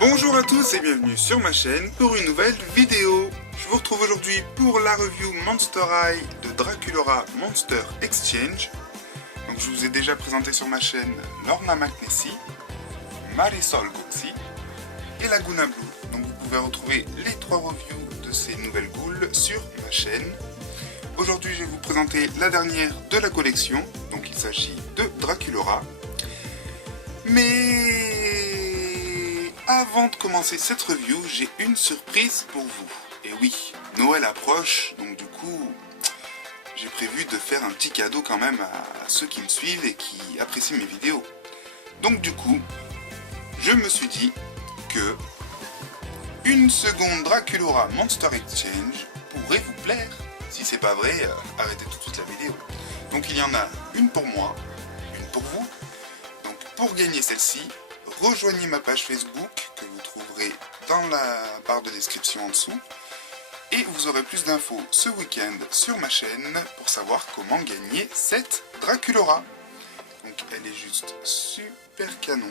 Bonjour à tous et bienvenue sur ma chaîne pour une nouvelle vidéo. Je vous retrouve aujourd'hui pour la review Monster High de Draculaura Monster Exchange. Donc je vous ai déjà présenté sur ma chaîne Lorna McNessie, Marisol Goxi et Laguna Blue. Donc vous pouvez retrouver les trois reviews de ces nouvelles ghouls sur ma chaîne. Aujourd'hui je vais vous présenter la dernière de la collection, donc il s'agit de Draculaura. Mais avant de commencer cette review, j'ai une surprise pour vous. Et oui, Noël approche, donc du coup, j'ai prévu de faire un petit cadeau quand même à ceux qui me suivent et qui apprécient mes vidéos. Donc du coup, je me suis dit que une seconde Draculaura Monster Exchange pourrait vous plaire. Si c'est pas vrai, arrêtez tout de suite la vidéo. Donc il y en a une pour moi, une pour vous. Donc pour gagner celle-ci, rejoignez ma page Facebook que vous trouverez dans la barre de description en dessous. Et vous aurez plus d'infos ce week-end sur ma chaîne pour savoir comment gagner cette Draculaura. Donc elle est juste super canon.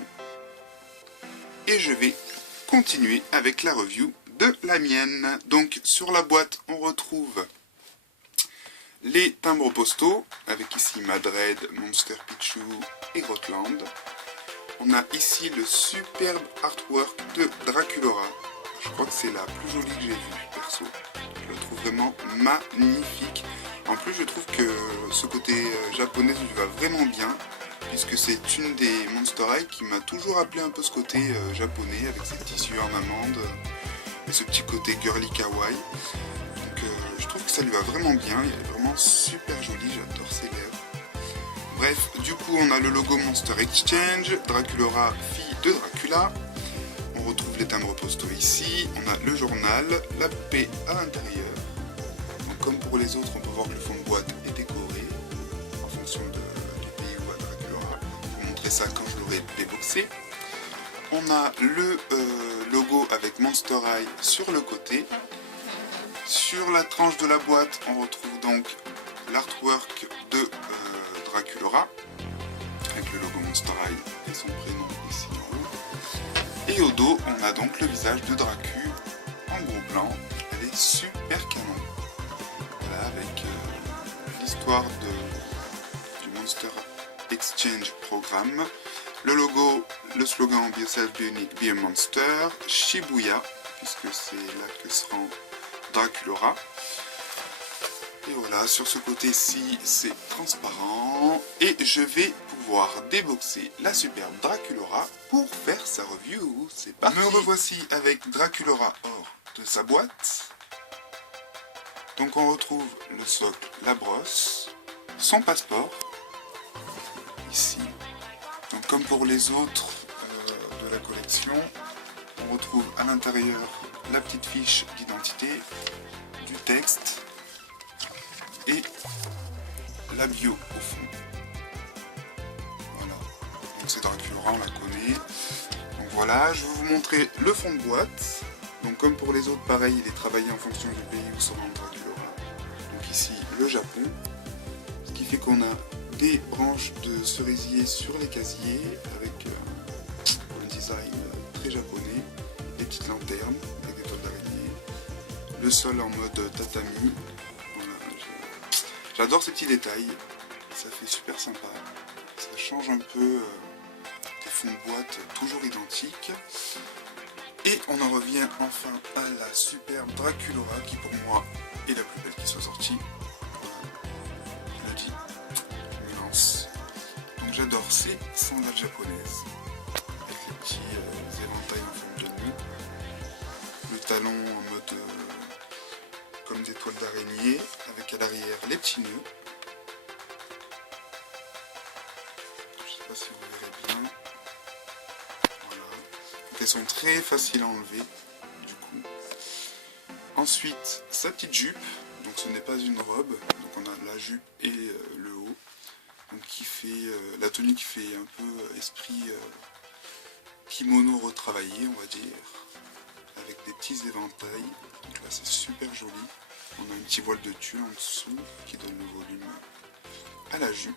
Et je vais continuer avec la review de la mienne. Donc sur la boîte on retrouve les timbres postaux avec ici Madred, Monster Pichu et Grotland. On a ici le superbe artwork de Draculaura. Je crois que c'est la plus jolie que j'ai vue perso. Je la trouve vraiment magnifique. En plus je trouve que ce côté japonais lui va vraiment bien, puisque c'est une des Monster High qui m'a toujours rappelé un peu ce côté japonais avec ses tissus en amande et ce petit côté girly kawaii. Donc je trouve que ça lui va vraiment bien, il est vraiment super joli, j'adore ses lèvres. Bref, du coup on a le logo Monster Exchange, Draculaura, fille de Dracula. On retrouve les timbres postaux ici, on a le journal, la poupée à l'intérieur. Donc comme pour les autres, on peut voir que le fond de boîte est décoré en fonction du pays où va Draculaura. Je vais vous montrer ça quand je l'aurai déboxé. On a le logo avec Monster High sur le côté. Sur la tranche de la boîte, on retrouve donc l'artwork de Draculaura, avec le logo Monster High et son prénom ici en haut. Et au dos, on a donc le visage de Dracu en gros plan. Elle est super canon. Voilà, avec l'histoire du Monster Exchange Programme. Le logo, le slogan Be Yourself, Be Unique, Be a Monster, Shibuya, puisque c'est là que se rend Draculaura. Et voilà, sur ce côté-ci, c'est transparent. Et je vais pouvoir déboxer la superbe Draculaura pour faire sa review. C'est parti. Me revoici avec Draculaura hors de sa boîte. Donc on retrouve le socle, la brosse, son passeport, ici. Donc comme pour les autres de la collection, on retrouve à l'intérieur la petite fiche d'identité, du texte et la bio au fond. Voilà, donc c'est Draculaura, on la connaît. Donc voilà, je vais vous montrer le fond de boîte. Donc comme pour les autres, pareil, il est travaillé en fonction du pays où se rend Draculaura. Donc ici, le Japon, ce qui fait qu'on a des branches de cerisier sur les casiers avec un design très japonais, des petites lanternes avec des toiles d'araignée, le sol en mode tatami. Voilà, j'adore ces petits détails, ça fait super sympa, ça change un peu des fonds de boîte toujours identiques. Et on en revient enfin à la superbe Draculaura qui pour moi est la plus belle qui soit sortie. Je le dis, je me lance. Donc j'adore ces sandales japonaises avec les petits éventails en forme de nœud, le talon en mode comme des toiles d'araignée avec à l'arrière les petits nœuds. Je sais pas si vous verrez bien. Voilà. Donc elles sont très faciles à enlever du coup. Ensuite sa petite jupe, donc ce n'est pas une robe, donc on a la jupe et le haut. Donc qui fait la tenue qui fait un peu esprit kimono retravaillé, on va dire, avec des petits éventails. Donc là c'est super joli. On a un petit voile de tulle en dessous qui donne le volume à la jupe.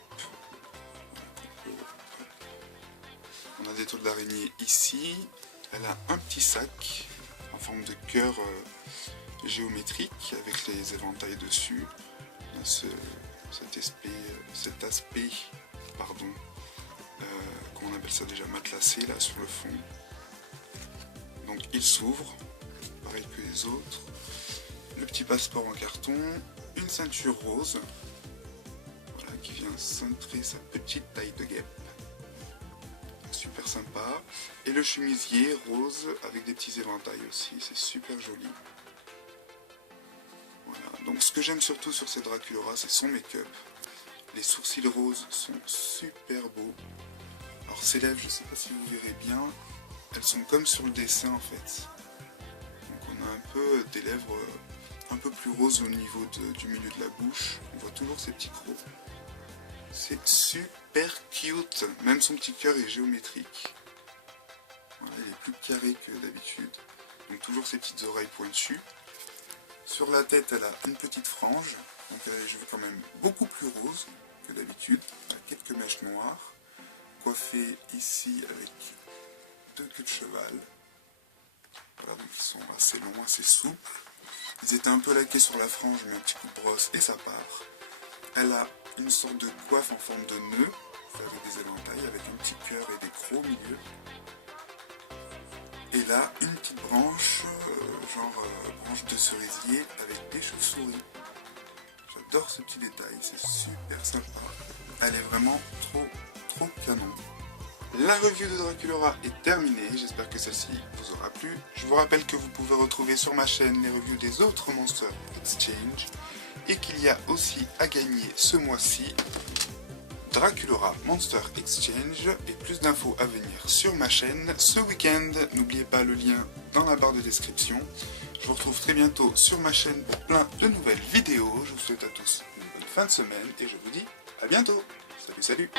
On a des toiles d'araignée ici, Elle a un petit sac en forme de cœur géométrique avec les éventails dessus. On a cet aspect pardon, comment on appelle ça déjà, matelassé là sur le fond. Donc il s'ouvre, pareil que les autres. Le petit passeport en carton, une ceinture rose, voilà, qui vient centrer sa petite taille de guêpe. Super sympa. Et le chemisier rose avec des petits éventails aussi, c'est super joli. Voilà. Donc ce que j'aime surtout sur cette Draculaura, c'est son make-up. Les sourcils roses sont super beaux. Alors ses lèvres, je ne sais pas si vous verrez bien, elles sont comme sur le dessin en fait. Donc on a un peu des lèvres un peu plus roses au niveau du milieu de la bouche. On voit toujours ces petits crocs. C'est super cute. Même son petit cœur est géométrique. Voilà, il est plus carré que d'habitude. Donc toujours ses petites oreilles pointues. Sur la tête, elle a une petite frange. Donc elle a les cheveux quand même beaucoup plus roses que d'habitude. Elle a quelques mèches noires. Coiffée ici avec 2 queues de cheval. Voilà, donc ils sont assez longs, assez souples. Ils étaient un peu laqués sur la frange, mais un petit coup de brosse et ça part. Elle a une sorte de coiffe en forme de nœud, fait avec des éventails, avec un petit cœur et des crocs au milieu. Et là, une petite branche, branche de cerisier avec des chauves-souris. J'adore ce petit détail, c'est super sympa. Elle est vraiment trop canon. La review de Draculaura est terminée, j'espère que celle-ci vous aura plu. Je vous rappelle que vous pouvez retrouver sur ma chaîne les reviews des autres Monster Exchange et qu'il y a aussi à gagner ce mois-ci Draculaura Monster Exchange et plus d'infos à venir sur ma chaîne ce week-end. N'oubliez pas le lien dans la barre de description. Je vous retrouve très bientôt sur ma chaîne pour plein de nouvelles vidéos. Je vous souhaite à tous une bonne fin de semaine et je vous dis à bientôt. Salut, salut!